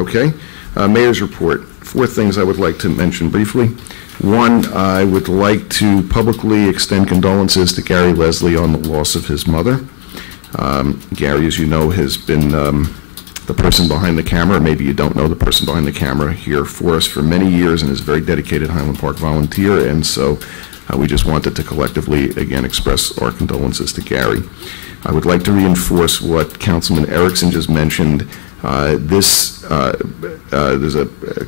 Okay. Mayor's report. 4 things I would like to mention briefly. One, I would like to publicly extend condolences to Gary Leslie on the loss of his mother. Gary, as you know, has been the person behind the camera, maybe you don't know the person behind the camera, here for us for many years and is a very dedicated Highland Park volunteer, and so we just wanted to collectively, again, express our condolences to Gary. I would like to reinforce what Councilman Erickson just mentioned. There's a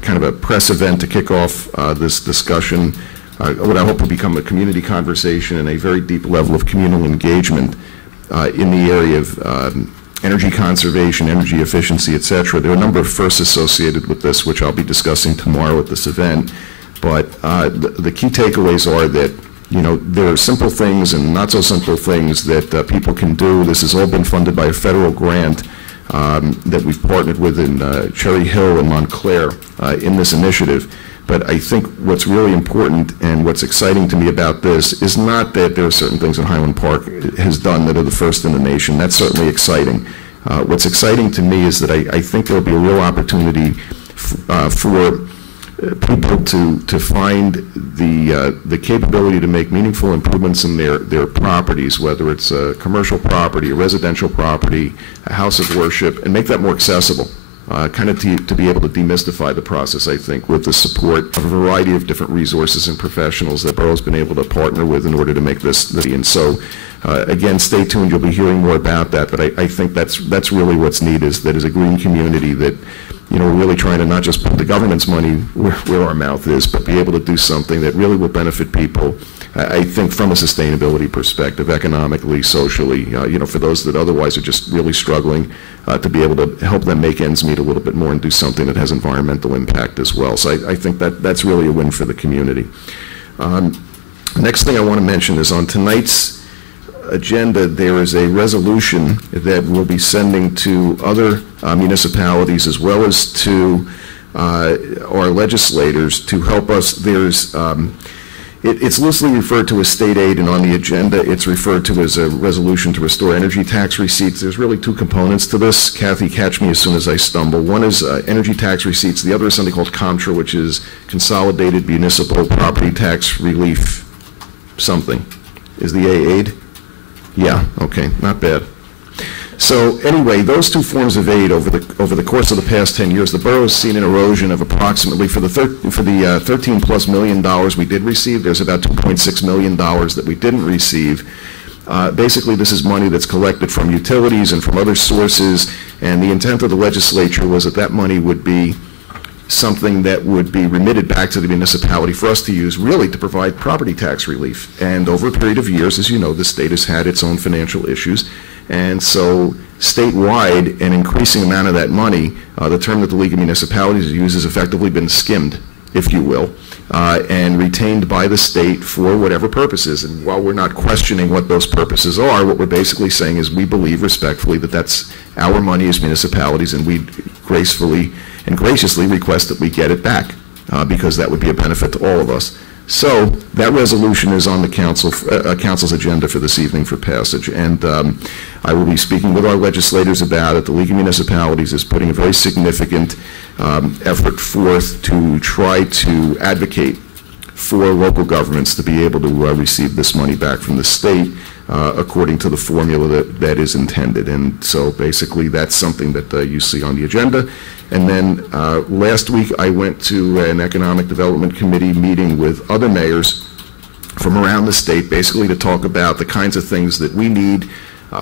kind of a press event to kick off this discussion, what I hope will become a community conversation and a very deep level of communal engagement in the area of energy conservation, energy efficiency, et cetera. There are a number of firsts associated with this, which I'll be discussing tomorrow at this event. But the key takeaways are that, you know, there are simple things and not so simple things that people can do. This has all been funded by a federal grant that we've partnered with in Cherry Hill and Montclair in this initiative. But I think what's really important and what's exciting to me about this is not that there are certain things that Highland Park has done that are the first in the nation. That's certainly exciting. What's exciting to me is that I think there will be a real opportunity for people to find the capability to make meaningful improvements in their properties, whether it's a commercial property, a residential property, a house of worship, and make that more accessible. Kind of to be able to demystify the process, I think, with the support of a variety of different resources and professionals that Borough's been able to partner with in order to make this. And so, again, stay tuned. You'll be hearing more about that. But I think that's really what's needed, is that as a green community that, you know, we're really trying to not just put the government's money where our mouth is, but be able to do something that really will benefit people, I think, from a sustainability perspective, economically, socially, you know, for those that otherwise are just really struggling, to be able to help them make ends meet a little bit more and do something that has environmental impact as well. So I think that's really a win for the community. Next thing I want to mention is on tonight's agenda, there is a resolution that we'll be sending to other municipalities as well as to our legislators to help us. There's it's loosely referred to as state aid, and on the agenda it's referred to as a resolution to restore energy tax receipts. There's really 2 components to this. Kathy, catch me as soon as I stumble. One is energy tax receipts. The other is something called COMTRA, which is Consolidated Municipal Property Tax Relief something. Is the A aid? Yeah, okay, not bad. So anyway, those 2 forms of aid over the course of the past 10 years, the borough has seen an erosion of approximately, for the $13+ million we did receive, there's about $2.6 million that we didn't receive. Basically, this is money that's collected from utilities and from other sources, and the intent of the legislature was that that money would be something that would be remitted back to the municipality for us to use, really to provide property tax relief. And over a period of years, as you know, the state has had its own financial issues. And so statewide, an increasing amount of that money, the term that the League of Municipalities uses, has effectively been skimmed, if you will, and retained by the state for whatever purposes. And while we're not questioning what those purposes are, what we're basically saying is we believe respectfully that that's our money as municipalities, and we gracefully and graciously request that we get it back, because that would be a benefit to all of us. So that resolution is on the council's agenda for this evening for passage, and I will be speaking with our legislators about it. The League of Municipalities is putting a very significant effort forth to try to advocate for local governments to be able to receive this money back from the state according to the formula that is intended. And so basically that's something that you see on the agenda. And then last week I went to an Economic Development Committee meeting with other mayors from around the state, basically to talk about the kinds of things that we need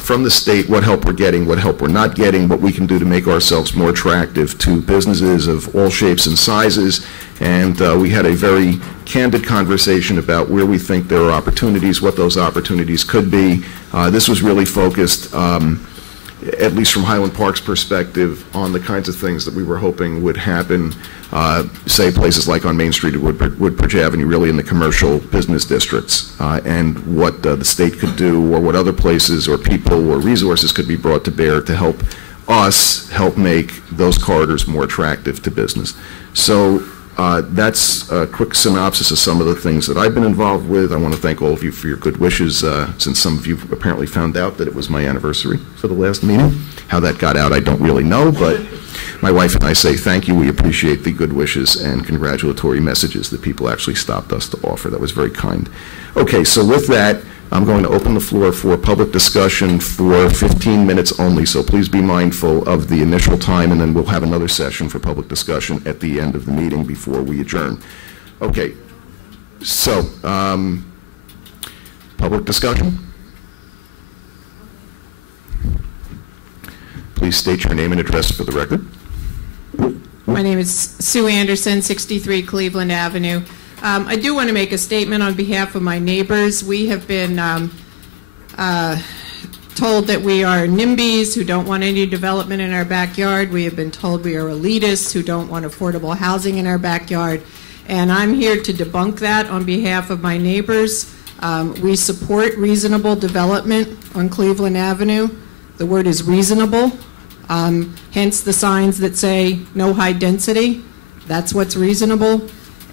from the state, what help we're getting, what help we're not getting, what we can do to make ourselves more attractive to businesses of all shapes and sizes. And we had a very candid conversation about where we think there are opportunities, what those opportunities could be. This was really focused, at least from Highland Park's perspective, on the kinds of things that we were hoping would happen, say places like on Main Street at Woodbridge Avenue, really in the commercial business districts, and what the state could do, or what other places or people or resources could be brought to bear to help us help make those corridors more attractive to business. So That's a quick synopsis of some of the things that I've been involved with. I want to thank all of you for your good wishes, since some of you apparently found out that it was my anniversary for the last meeting. How that got out, I don't really know, but my wife and I say thank you. We appreciate the good wishes and congratulatory messages that people actually stopped us to offer. That was very kind. Okay, so with that, I'm going to open the floor for public discussion for 15 minutes only, so please be mindful of the initial time, and then we'll have another session for public discussion at the end of the meeting before we adjourn. Okay, so public discussion. Please state your name and address for the record. My name is Sue Anderson, 63 Cleveland Avenue. I do want to make a statement on behalf of my neighbors. We have been told that we are NIMBYs who don't want any development in our backyard. We have been told we are elitists who don't want affordable housing in our backyard. And I'm here to debunk that on behalf of my neighbors. We support reasonable development on Cleveland Avenue. The word is reasonable, hence the signs that say no high density. That's what's reasonable.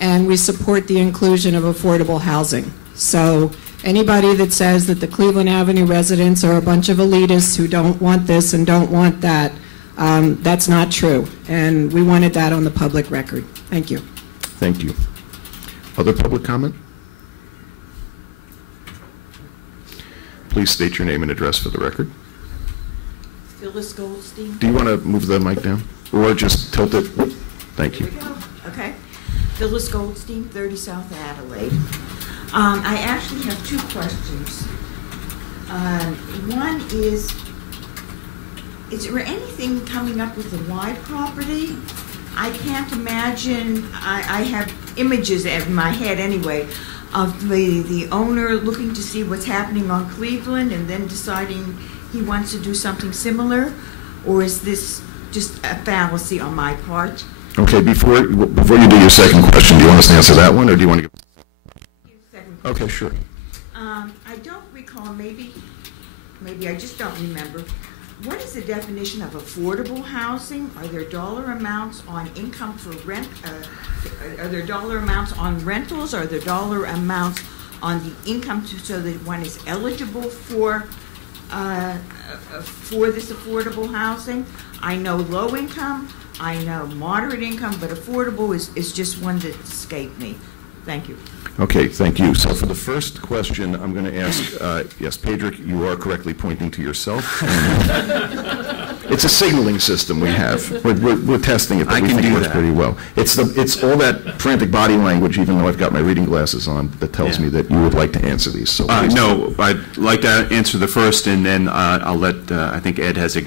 And we support the inclusion of affordable housing. So anybody that says that the Cleveland Avenue residents are a bunch of elitists who don't want this and don't want that, that's not true. And we wanted that on the public record. Thank you. Thank you. Other public comment? Please state your name and address for the record. Phyllis Goldstein. Do you want to move the mic down? Or just tilt it? Thank you. Here we go. Okay. Phyllis Goldstein, 30 South Adelaide. I actually have two questions. One is there anything coming up with the Y property? I can't imagine, I have images in my head anyway, of the owner looking to see what's happening on Cleveland and then deciding he wants to do something similar, or is this just a fallacy on my part? Okay, before you do your second question, do you want us to answer that one, or do you want to give? Second question. Okay, sure. I don't recall, maybe I just don't remember. What is the definition of affordable housing? Are there dollar amounts on income for rent? Are there dollar amounts on rentals? Are there dollar amounts on the income so that one is eligible for this affordable housing? I know low income, I know moderate income, but affordable is just one that escaped me. Thank you. Okay, thank you. So for the first question, I'm going to ask, yes, Pedrick, you are correctly pointing to yourself. It's a signaling system we have. We're testing it, but we think it works pretty well. It's all that frantic body language, even though I've got my reading glasses on, that tells me that you would like to answer these. So no, I'd like to answer the first, and then I'll let, I think Ed has a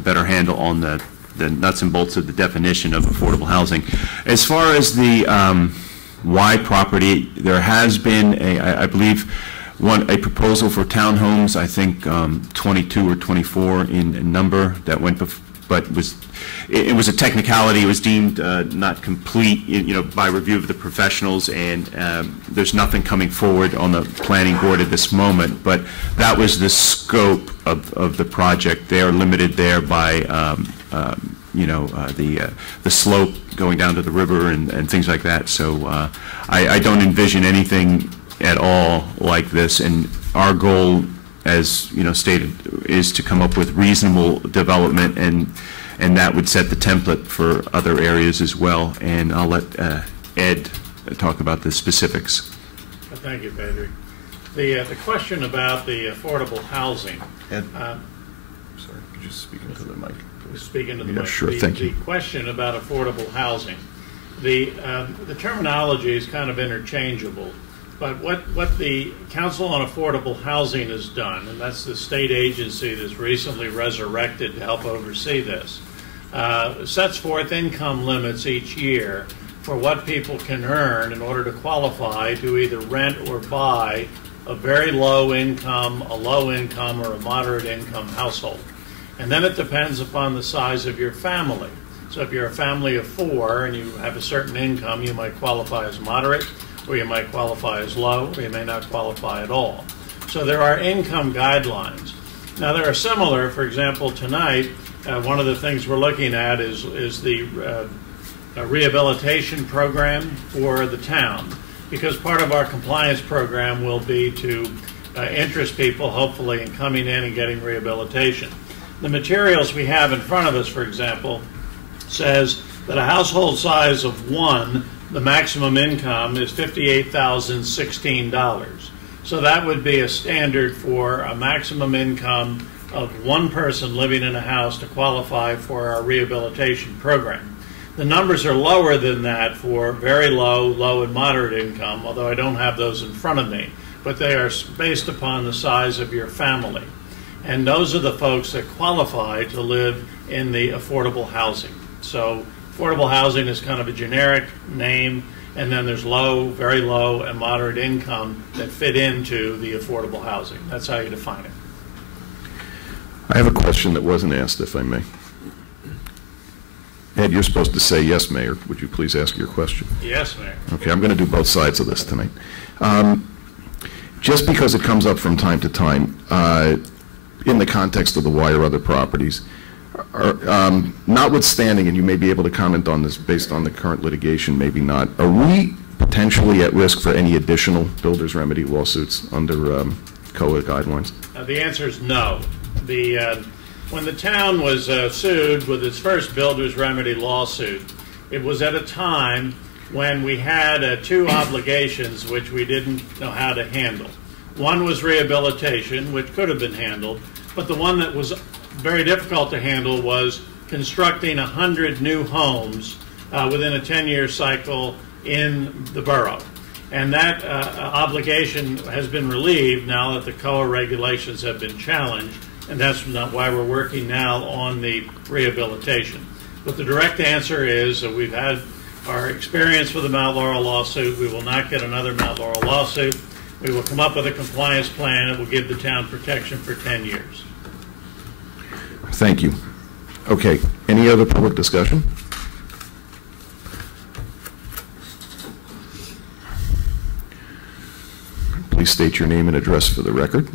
better handle on the nuts and bolts of the definition of affordable housing. As far as the Y property, there has been I believe a proposal for townhomes, I think 22 or 24 in number that went but it was a technicality. It was deemed not complete, by review of the professionals, and there's nothing coming forward on the planning board at this moment, but that was the scope of the project. They are limited there by the slope going down to the river and things like that. So I don't envision anything at all like this. And our goal, as stated, is to come up with reasonable development, and that would set the template for other areas as well. And I'll let Ed talk about the specifics. Thank you, Pedro. The question about the affordable housing. Ed, sorry, could you speak into the mic? Speak into the mic. Sure, thank you. The question about affordable housing. The terminology is kind of interchangeable, but what the Council on Affordable Housing has done, and that's the state agency that's recently resurrected to help oversee this, sets forth income limits each year for what people can earn in order to qualify to either rent or buy a very low income, a low income, or a moderate income household. And then it depends upon the size of your family. So if you're a family of 4 and you have a certain income, you might qualify as moderate, or you might qualify as low, or you may not qualify at all. So there are income guidelines. Now there are similar, for example, tonight, one of the things we're looking at is the rehabilitation program for the town, because part of our compliance program will be to interest people, hopefully, in coming in and getting rehabilitation. The materials we have in front of us, for example, says that a household size of 1, the maximum income is $58,016. So that would be a standard for a maximum income of 1 person living in a house to qualify for our rehabilitation program. The numbers are lower than that for very low, low and moderate income, although I don't have those in front of me, but they are based upon the size of your family. And those are the folks that qualify to live in the affordable housing. So affordable housing is kind of a generic name, and then there's low, very low, and moderate income that fit into the affordable housing. That's how you define it. I have a question that wasn't asked, if I may. Ed, you're supposed to say yes, Mayor. Would you please ask your question? Yes, Mayor. Okay, I'm going to do both sides of this tonight. Just because it comes up from time to time, in the context of the Y or other properties, notwithstanding, and you may be able to comment on this based on the current litigation, maybe not, are we potentially at risk for any additional builder's remedy lawsuits under COA guidelines? The answer is no. When the town was sued with its first builder's remedy lawsuit, it was at a time when we had 2 obligations which we didn't know how to handle. One was rehabilitation, which could have been handled, but the one that was very difficult to handle was constructing 100 new homes within a 10-year cycle in the borough. And that obligation has been relieved now that the COA regulations have been challenged, and that's why we're working now on the rehabilitation. But the direct answer is that we've had our experience with the Mount Laurel lawsuit. We will not get another Mount Laurel lawsuit. We will come up with a compliance plan that will give the town protection for 10 years. Thank you. Okay, any other public discussion? Please state your name and address for the record.